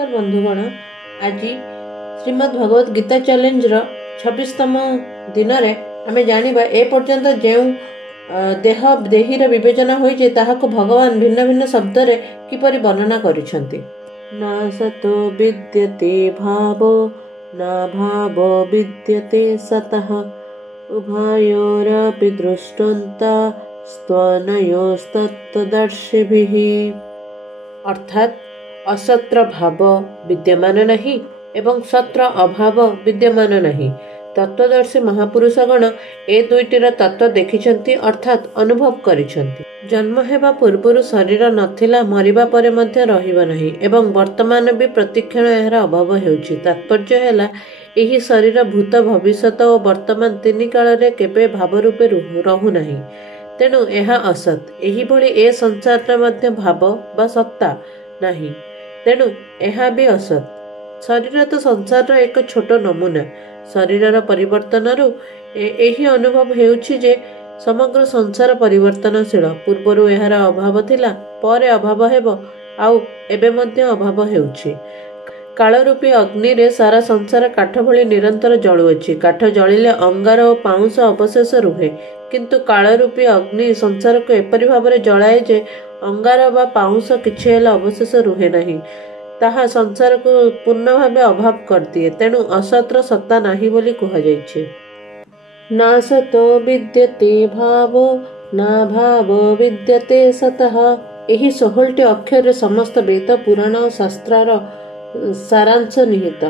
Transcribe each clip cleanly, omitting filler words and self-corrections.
नमस्कार बंधुगण। आज श्रीमद् भगवत गीता चैलेंज 26तम दिन में आम जाना ए पर्यंत जो देह देहीर विवेचना होइछे ताहाको भगवान भिन्न भिन्न शब्द रे किपरि वर्णना करिसेंति। ना सतो विद्यते भावो ना भावो विद्यते सतः उभयोरपि दृष्टन्ता स्तनयोस्तत्तदर्शिभिः। अर्थात असत्र भाव विद्यमान नहीं एवं सत्र अभाव विद्यमान नहीं। तत्वदर्शी महापुरुषगण ए दुईटीर तत्व देखिछन्ति अर्थात अनुभव करिछन्ति। जन्म हेबा पूर्वरु शरीर नथिला, मरिबा परे मध्य रहिबो नहीं एवं वर्तमान भी प्रतिक्षण एहार अभाव हेउछि। तात्पर्य हैला एही शरीर भूत भविष्यत और वर्तमान तीन काल रे केबे भाव रूपे रहु नहीं। तेणु यह असत। एही भली ए संसार मध्य भाव बा सत्ता नहीं, तेणु यह भी असत। शरीर तो संसार एक छोट नमूना। शरीर परिवर्तन यही अनुभव हेउछि जे समग्र संसार परिवर्तनशील। पूर्वरु एहार अभाव थिला, परे अभाव हेबो, आउ एबे मध्य अभाव हेउछि। कालरूपी अग्नि रे सारा संसार काठ भली निरंतर जलुअछि। काठ जलिले अंगार और पाउंस अवशेष रुहे, किंतु कालरूपी अग्नि संसार को एपरि भाबरे जलाए जे अंगार बा पाउंस किछि हेला अवशेष रुहे नहीं। ताहा संसार को पूर्ण भावे अभाव कर दिए। तेणु असत्र सत्ता नाही बोली कहा जाइछे। ना सतो विद्यते भावो ना भावो विद्यते सतः। एही 16टी अक्षर समस्त वेद पुराण और शास्त्रार सारांश निहित।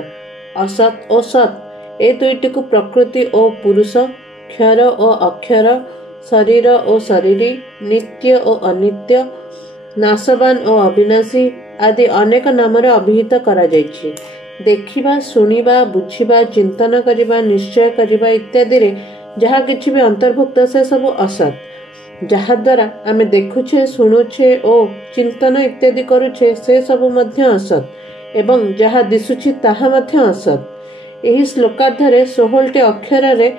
असत और सत ए दुईटी को प्रकृति और पुरुष, क्षर और अक्षर, शरीर और शरीरी, नित्य और अनित्य, नाशवान और अविनाशी आदि अनेक नाम अभिहित करा जाइछि। देखिबा, सुनिबा, बुझिबा, चिंतन करिबा, निश्चय करिबा इत्यादि रे जहा किछि भी अंतर्भुक्त से सब असत। जहा द्वारा आमे देखुछे, शुणुछे और चिंतन इत्यादि करुछे से सब मध्य असत एवं जहा दिसुछि ताहा मध्य असत। एही श्लोकार्धरे 16टी अक्षर रे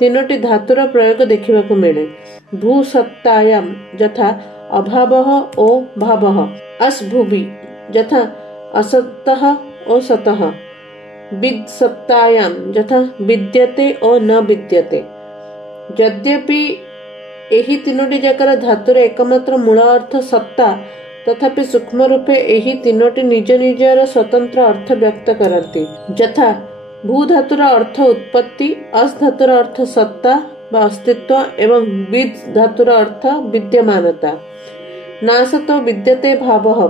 3टी धातुर प्रयोग देखिबाकू मिले। भू सत्तायाम यथा अभावः ओ भावः, अस भुवि यथा असतः ओ सतः, विद सत्तायाम यथा विद्यते ओ न विद्यते। यद्यपि एही 3टी जाकर धातुर एकमात्र मूल अर्थ सत्ता, तथापि सूक्ष्म रूपे एही 3टी निज निजर स्वतंत्र अर्थ व्यक्त करती। यथा भू धातुर अर्थ उत्पत्ति, अस धातुर अर्थ सत्ता व अस्तित्व एवं विद धातुर अर्थ विद्यमानता। नासतो विद्यते भावः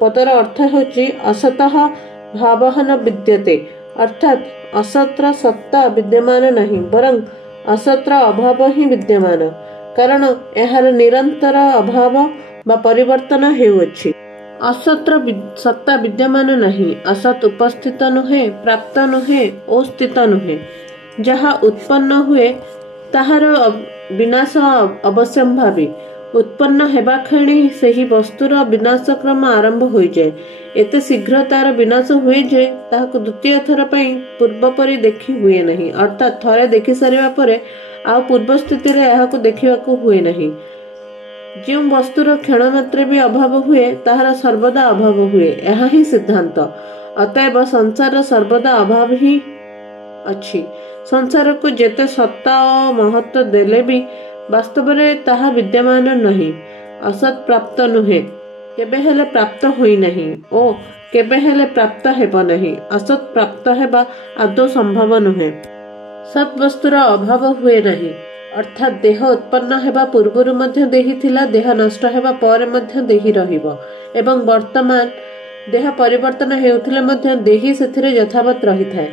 पदर अर्थ होछि असतः भावः न विद्यते, अर्थात असत्र सत्ता विद्यमान नहीं बरं असत्र अभाव ही विद्यमान, कारण एहार निरंतर अभाव बा परिवर्तन हेउछि। असत्र सत्ता विद्यमान नहीं। असत उपस्थित नुहे, प्राप्त नुहे और स्थित नुहे। जहा उत्पन्न हुए ताहार विनाश अवश्यंभावी। उत्पन्न हेबा क्षणी सेही वस्तुर विनाशक्रम आरंभ हो जाए। एते शीघ्र तार विनाश हुए जे ताहाको द्वितीय थर पई पूर्व परि देखि हुए नहीं। अर्थात थरे देखि सारिबा परे आ पूर्व स्थिति रे एहाको देखिबाकू हुए नहीं। जो वस्तुर क्षण मात्रे भी अभाव हुए ताहार सर्वदा अभाव हुए, यह ही सिद्धांत। अतएव संसार सर्वदा अभाव ही अच्छी। संसार को जेते सत्ता और महत्व देले भी वास्तव में ताहा विद्यमान नहीं। असत प्राप्त नुहे, केबे हेले प्राप्त होई नहीं ओ केबे हेले प्राप्त हेबो नहीं। असत प्राप्त हेबा आदौ संभव नुहे। सत वस्तुर अभाव हुए नहीं, अर्थात देह उत्पन्न हेबा पूर्वरु मध्य देही थिला, देह नष्ट हेबा परे मध्य देही रहिबो एवं वर्तमान देह परिवर्तन हेउथिले मध्य देही सेथिरे यथावत रहिथाय।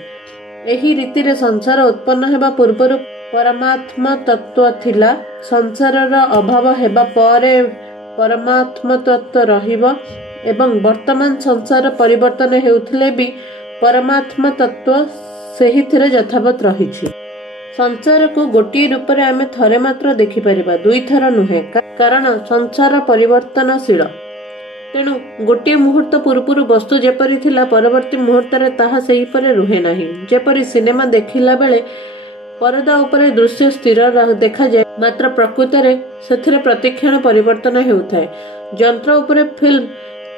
एही रीति रे संसार उत्पन्न हेबा पूर्वरु परमात्मा तत्व थिला, संसारर अभाव हेबा परे परमात्मा तत्व रहिबो एवं वर्तमान संसार परिवर्तन हेउथिले भी परमात्मा तत्व सेहिथिरे यथावत रहिछि। संसार को गोटे रूप में आम थरे मात्र देखिपर, दुई थर नुहे, कारण संसार परिवर्तनशील। तेणु गोटे मुहूर्त पूर्व वस्तु जेपरी थिला परवर्ती मुहूर्त रे ताहा सेही परे रुहे नहीं। जेपरी सिनेमा देखिला बेले परदा उपरे दृश्य स्थिर देखा जाए, मात्र प्रकृत रे सेथिरे प्रतिक्षण परिवर्तन हेउथाय। यंत्र उपरे फिल्म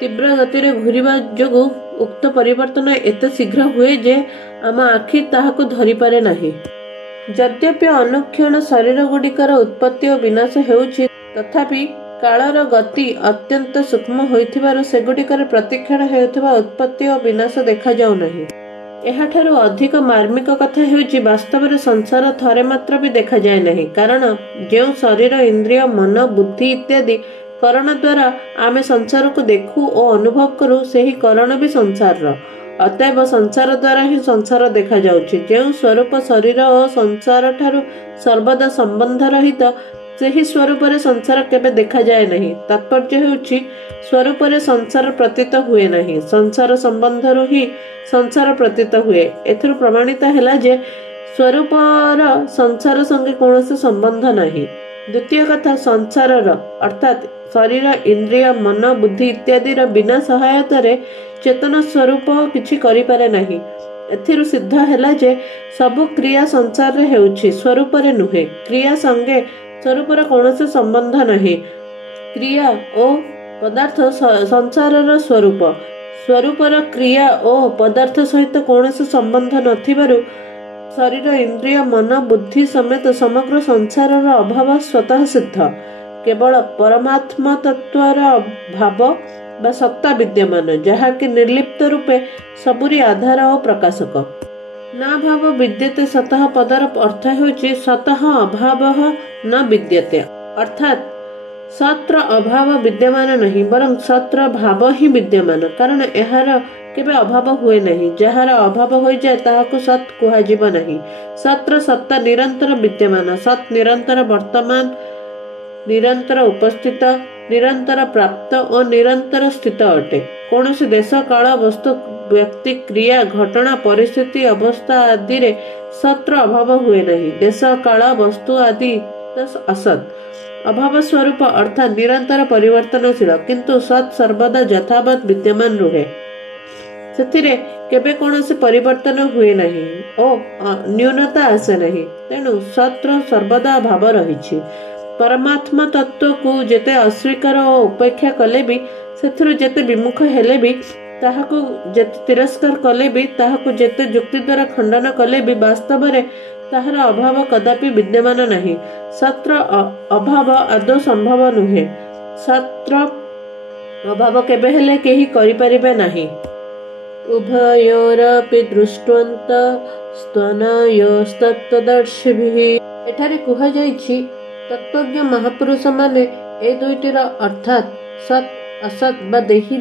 तीव्र गति रे घुरिबा जोगु उक्त परिवर्तन एते शीघ्र हुए जे आम आखि ताहाको धरि पारे नाही। यद्यपि अनुक्षण शरीर गुड़िकर उत्पत्ति और विनाश हेउछि तथापि कालर गति अत्यंत सूक्ष्म होइथिबारु सेगुड़िकर प्रतिक्षण हेउथिबा उत्पत्ति और विनाश देखा जाउ नाही। एहाठारु अधिक मार्मिक कथा हेउछि वास्तव में संसार थरे मात्र भी देखा जाए नहीं, कारण जो शरीर इंद्रिय मन बुद्धि इत्यादि करण द्वारा आमे संसार को देखु और अनुभव करू सेही करण भी संसार। अतएव संसार द्वारा ही संसार देखा जाउछि। जो स्वरूप शरीर और संसार ठारू सर्वदा संबंध रहित सेही स्वरूप रे संसार केबे देखा जाए नहीं। तात्पर्य हेउछि स्वरूप रे संसार प्रतीत हुए नहीं, संसार संबंध रो ही संसार प्रतीत हुए। एथुर प्रमाणित हैला जे स्वरूपर संसार संगे कौनसी संबंध नहीं। द्वितीय कथा, संसार अर्थात शरीर इंद्रिय मन बुद्धि इत्यादि बिना सहायता रे चेतन स्वरूप किछि करि पारे नहीं। एथिरु सिद्ध हैला जे सब क्रिया संसार रे हेउछि, स्वरूप रे नुहे। क्रिया संगे स्वरूप रे कौनसी संबंध नहीं। क्रिया ओ पदार्थ संसार स्वरूप, स्वरूपर क्रिया ओ पदार्थ सहित कौनसी संबंध नथिबारु शरीर इंद्रिय मन बुद्धि समेत समग्र संसार अभाव स्वतः सिद्ध। केवल परमात्मा तत्वर भाव बा सत्ता विद्यमान, जहाँकि निर्लिप्त रूपे सबुरी आधार और प्रकाशक। न भाव विद्यते सतः पदर अर्थ हेउछि सतः अभावः न विद्यते, अर्थात सत्र अभाव विद्यमान नहीं बरं सत्र भाव ही विद्यमान, कारण एहार केबे अभाव हुए नहीं। जहार अभाव हो जाए ताहाको सत कुहाजिब नहीं। सत्र सत्ता निरंतर विद्यमान, सत निरंतर वर्तमान, निरंतर उपस्थित, निरंतर प्राप्त और निरंतर स्थित अटे। कौनसी देश काल वस्तु व्यक्ति क्रिया घटना परिस्थिति अवस्था आदि रे सत्र अभाव हुए नहीं। देश काल वस्तु आदि असत अभाव स्वरूप अर्थात निरंतर परिवर्तनशील, किंतु सत सर्वदा यथावत विद्यमान रुहे। सेथिरे केबे कौनसी परिवर्तन हुए नहीं ओ न्यूनता आसे नहीं। तेणु सत्र सर्वदा भाव रहिछि। परमात्मा तत्व को जेते अस्वीकार और उपेक्षा कले भी, सेथिरु जेते विमुख हेले भी, ताहाको जेते तिरस्कार कले भी, ताहाको जेते युक्ति द्वारा खंडन कले भी, वास्तव में ताहार अभाव कदापि विद्यमान नहीं। सत्र अभाव आदौ संभव नुहे। सत्र अभाव केबे हेले केही करि परिबे नाही। उभयोरपि दृष्टवन्त स्तनयोस्तत्त्वदर्शिभिः। एठारे कुहा जाइछि तत्वज्ञ महापुरुष माने ए दुईटीर अर्थात सत असत बा देही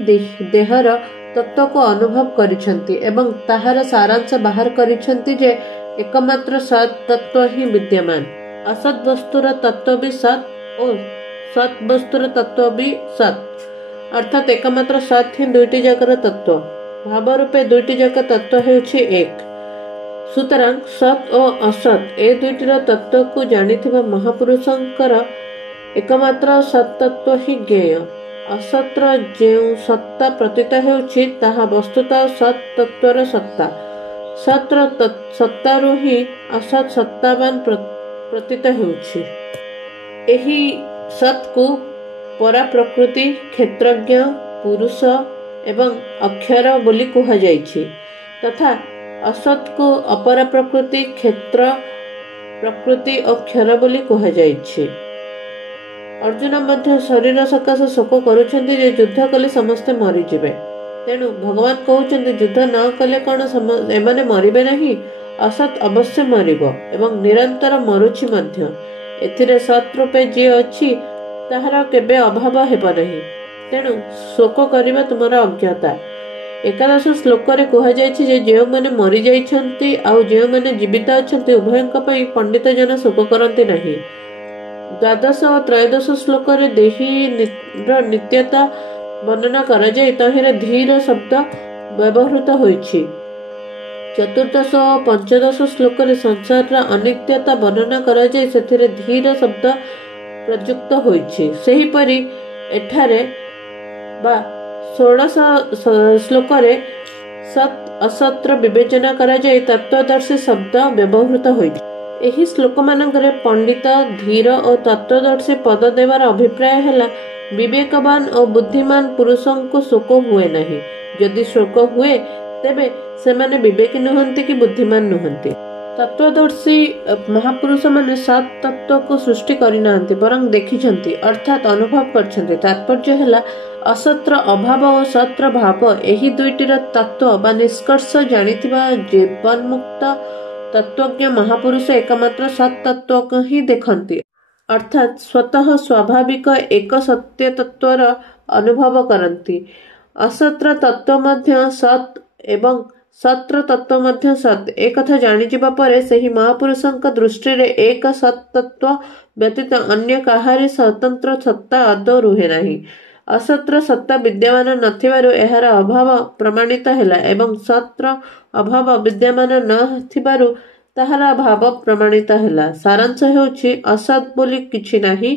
देहर तत्व को अनुभव करिसंती एवं ताहार सारांश बाहर करिसंती जे एकमात्र सत तत्व ही विद्यमान। असत वस्तुर तत्व भी सत और सत वस्तुर तत्व भी सत, अर्थात एकमात्र सत ही दुईटी जाकर तत्व। भाव रूपे दुईटी जाक तत्व हेउछि एक। सुतरां सत और असत ए दुईटीर तत्व को जानिथिबा महापुरुषंकर एकमात्र सत तत्व ही ज्ञेय। असत्र जेउ सत्ता प्रतीत हेउछि ताहा वस्तुतः सत तत्वर सत्ता। सत्र सत्तारु ही असत सत्तावान प्रतीत हेउछि। एही सत को परा प्रकृति क्षेत्रज्ञ पुरुष एवं अक्षर बोली कुहा जाइछि, तथा असत को अपरा प्रकृति क्षेत्र प्रकृति और क्षर बोली कुहा जाइछि। अर्जुन मध्य शरीर सकाश शोक करुछन्ति जे युद्ध कले समस्ते मरी जिवे। तेणु भगवान कहउछन्ति युद्ध न कले कौन एमाने मरिबे नहीं। असत अवश्य मरिबो एवं निरंतर मरुछि मध्य। एथिरे सत रूपे जे अछि ताहार केबे अभाव हेबो नहीं। तेणु शोक करिबा तुमर अज्ञता। एकादश श्लोक रे कुहा जाइछि जे जेउ माने मरि जाइछन्ति आउ जेउ माने जीवित अछन्ति उभयंक पई पंडित जन शोक करन्ति नहीं। द्वादश और त्रयोदश श्लोक रे देही नित्यता वर्णना करा जाय, तहिरे धीर शब्द व्यवहृत होइछि। चतुर्दश और पंचदश श्लोक रे संसार अनित्यता वर्णना करा जाय, सेथिरे धीर शब्द प्रयुक्त होइछि। सेही परि एठारे बा 16 श्लोक रे सत असत्र विवेचना करा जाय तत्वदर्शी शब्द व्यवहृत होइछि। एही श्लोक मानकरे पंडित धीर और तत्वदर्शी पद देवार अभिप्राय हैला विवेकवान और बुद्धिमान पुरुषों को शोक हुए नहीं। जदि शोक हुए तेबे सेमाने विवेकी नुहंती कि बुद्धिमान नुहंती। तत्वदर्शी महापुरुष माने सत तत्व को सृष्टि करिनाहंती बरं देखिछंती अर्थात अनुभव करछंती। तात्पर्य हैला असत्र अभाव और सत्र भाव एही दुईटीर तत्व बा निष्कर्ष जानिथिबा जीवन मुक्त तत्वज्ञ महापुरुष एकमात्र सत तत्व को ही देखंती अर्थात स्वतः स्वाभाविक एक सत्य तत्वर अनुभव करंती। असत्र तत्व मध्य सत एवं सत्र तत्व मध्य सत एक कथा जानि जिबा परे सेही महापुरुषंक दृष्टि रे एक सत तत्व व्यतीत अन्य काहारी स्वतंत्र सत्ता आदौ रुहे नाही। असत्र सत्ता विद्यमान नथिबारु एहार अभाव प्रमाणित हैला एवं सत्र अभाव विद्यमान न थिबारु ताहार अभाव प्रमाणित हैला। सारांश हेउछि असत बोली किछि नाही,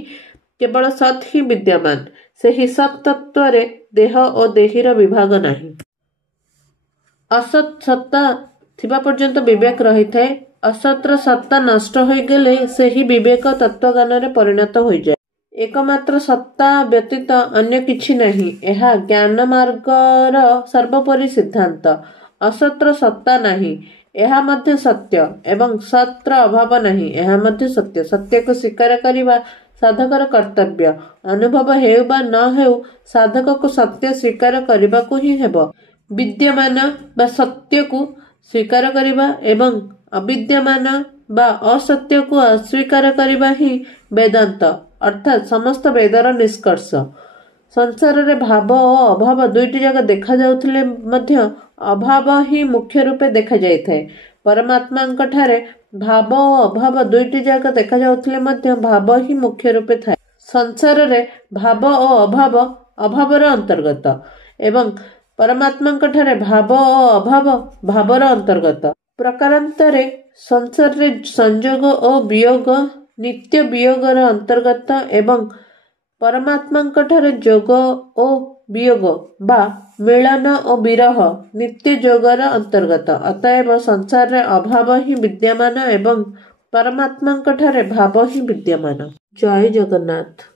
केवल सत ही विद्यमान। सेही सत तत्व रे देह और देहीर विभाग नाही। असत सत्ता थिबा पर्यंत विवेक रही थाए। असत्र सत्ता नष्ट होई गेले सेही विवेक तत्वज्ञान रे परिणत होई जाए। एकमात्र सत्ता व्यतीत अन्य किछि नहीं, एहा ज्ञान मार्गर सर्वोपरि सिद्धांत। असत्र सत्ता नहीं, एहा मध्य सत्य एवं सत्र अभाव नहीं, एहा मध्य सत्य। सत्य को स्वीकार करिबा साधकर कर्तव्य। अनुभव हेउ बा न हेउ साधक को सत्य स्वीकार करिबा को ही हेबो। विद्यमान बा सत्य को स्वीकार करिबा एवं अविद्यमान बा असत्य को अस्वीकार करिबा ही वेदांत अर्थात समस्त वेदर निष्कर्ष। संसार रे भाव और अभाव दुईटी जगह देखा जाउथिले मध्य अभाव ही मुख्य रूपे देखा जाइथाए। परमात्मांक ठारे भाव और अभाव दुईटी जगह देखा जाउथिले मध्य भाव ही मुख्य रूपे थाए। संसार रे भाव और अभाव अभावर अंतर्गत एवं परमात्मांक ठारे भाव और अभाव भावर अंतर्गत। प्रकारांतरे संसार रे संयोग और वियोग नित्य वियोगर अंतर्गत एवं परमात्मांक ठारे जोग और वियोग बा मिलन और विरह नित्य जोगर अंतर्गत। अतएव संसार रे अभाव ही विद्यमान एवं परमात्मांक ठारे भाव ही विद्यमान। जय जगन्नाथ।